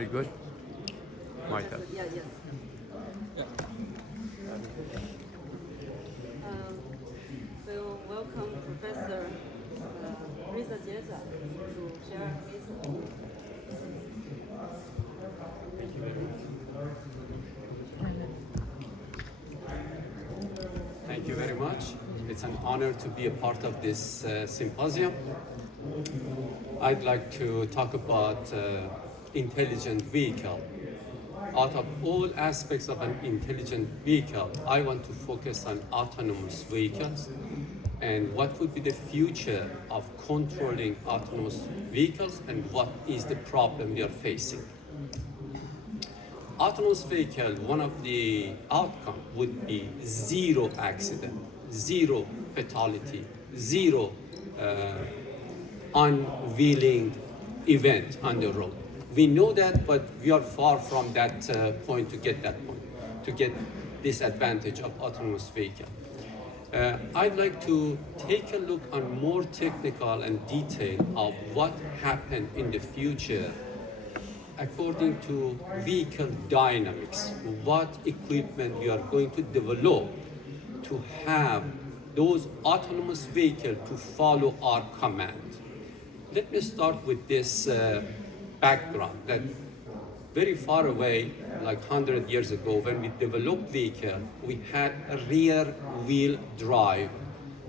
Very good. My turn. Yeah, yes. Yeah. We'll welcome Professor Risa Jeza to share his. Thank you very much. Thank you very much. It's an honor to be a part of this symposium. I'd like to talk about intelligent vehicle. Out of all aspects of an intelligent vehicle, I want to focus on autonomous vehicles and what would be the future of controlling autonomous vehicles and what is the problem we are facing. Autonomous vehicle, one of the outcomes would be zero accident, zero fatality, zero unwilling event on the road. We know that, but we are far from that point to get that point, to get this advantage of autonomous vehicle. I'd like to take a look on more technical and detail of what happened in the future according to vehicle dynamics, what equipment we are going to develop to have those autonomous vehicles to follow our command. Let me start with this background that very far away, like 100 years ago, when we developed vehicle, we had a rear wheel drive.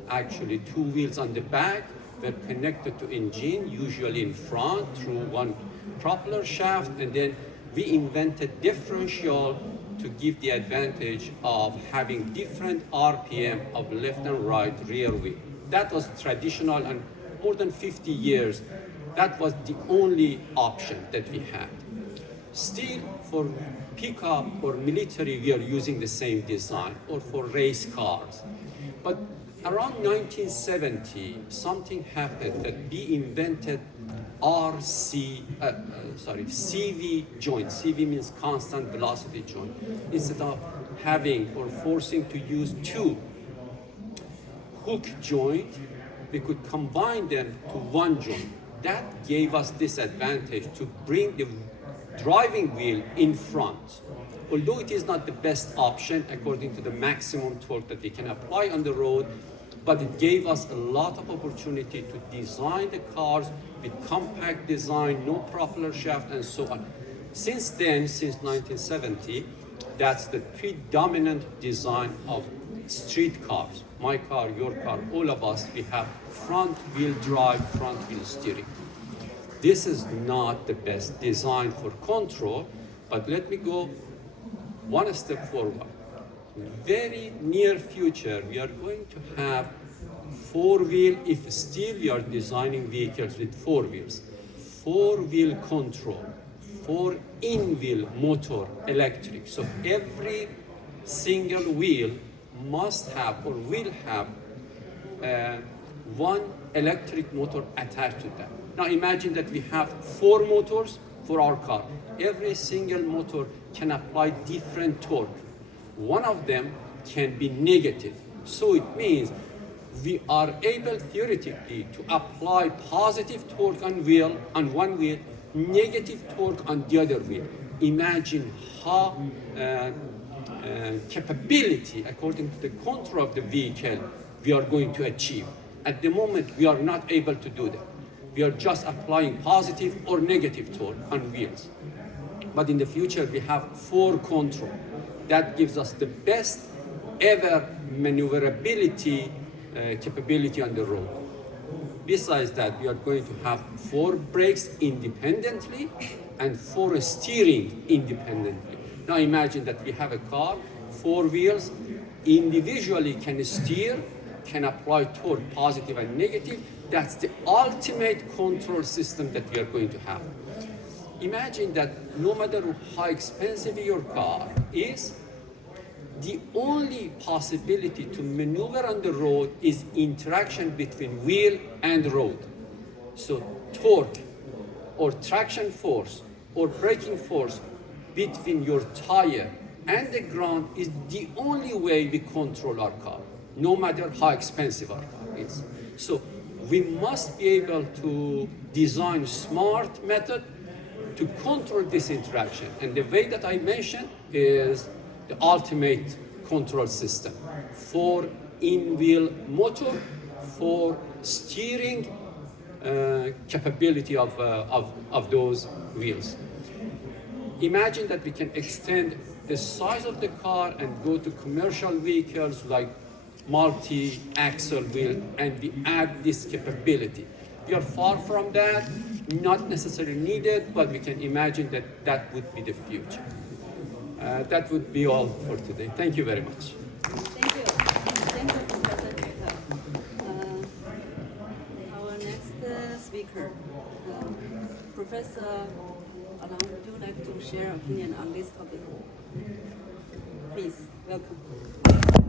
Actually, two wheels on the back were connected to engine, usually in front through one propeller shaft, and then we invented differential to give the advantage of having different RPM of left and right rear wheel. That was traditional, and more than 50 years, that was the only option that we had. Still, for pickup or military, we are using the same design, or for race cars. But around 1970, something happened that we invented CV joint. CV means constant velocity joint. Instead of having or forcing to use two hook joint, we could combine them to one joint. That gave us this advantage to bring the driving wheel in front. Although it is not the best option according to the maximum torque that we can apply on the road, but it gave us a lot of opportunity to design the cars with compact design, no propeller shaft, and so on. Since then, since 1970, that's the predominant design of street cars. My car, your car, all of us, we have front wheel drive, front wheel steering. This is not the best design for control, but let me go one step forward. Very near future, we are going to have four-wheel, if still we are designing vehicles with four wheels, four-wheel control, four in-wheel motor electric. So every single wheel must have or will have one electric motor attached to that. Now imagine that we have four motors for our car. Every single motor can apply different torque. One of them can be negative. So it means we are able theoretically to apply positive torque on one wheel, negative torque on the other wheel. Imagine how capability according to the control of the vehicle we are going to achieve. At the moment, we are not able to do that. We are just applying positive or negative torque on wheels. But in the future, we have four control. That gives us the best ever maneuverability capability on the road. Besides that, we are going to have four brakes independently and four steering independently. Now imagine that we have a car, four wheels, individually can steer, can apply torque positive and negative. That's the ultimate control system that we are going to have. Imagine that no matter how expensive your car is, the only possibility to maneuver on the road is interaction between wheel and road. So torque or traction force or braking force between your tire and the ground is the only way we control our car, no matter how expensive our car is. So we must be able to design smart method to control this interaction. And the way that I mentioned is the ultimate control system for in-wheel motor, for steering capability of those wheels. Imagine that we can extend the size of the car and go to commercial vehicles like multi-axle wheel, and we add this capability. We are far from that, not necessarily needed, but we can imagine that that would be the future. That would be all for today. Thank you very much. Thank you. Thank you, Professor Peter. Our next speaker, Professor Alan, would you like to share opinion on this topic? Please, welcome.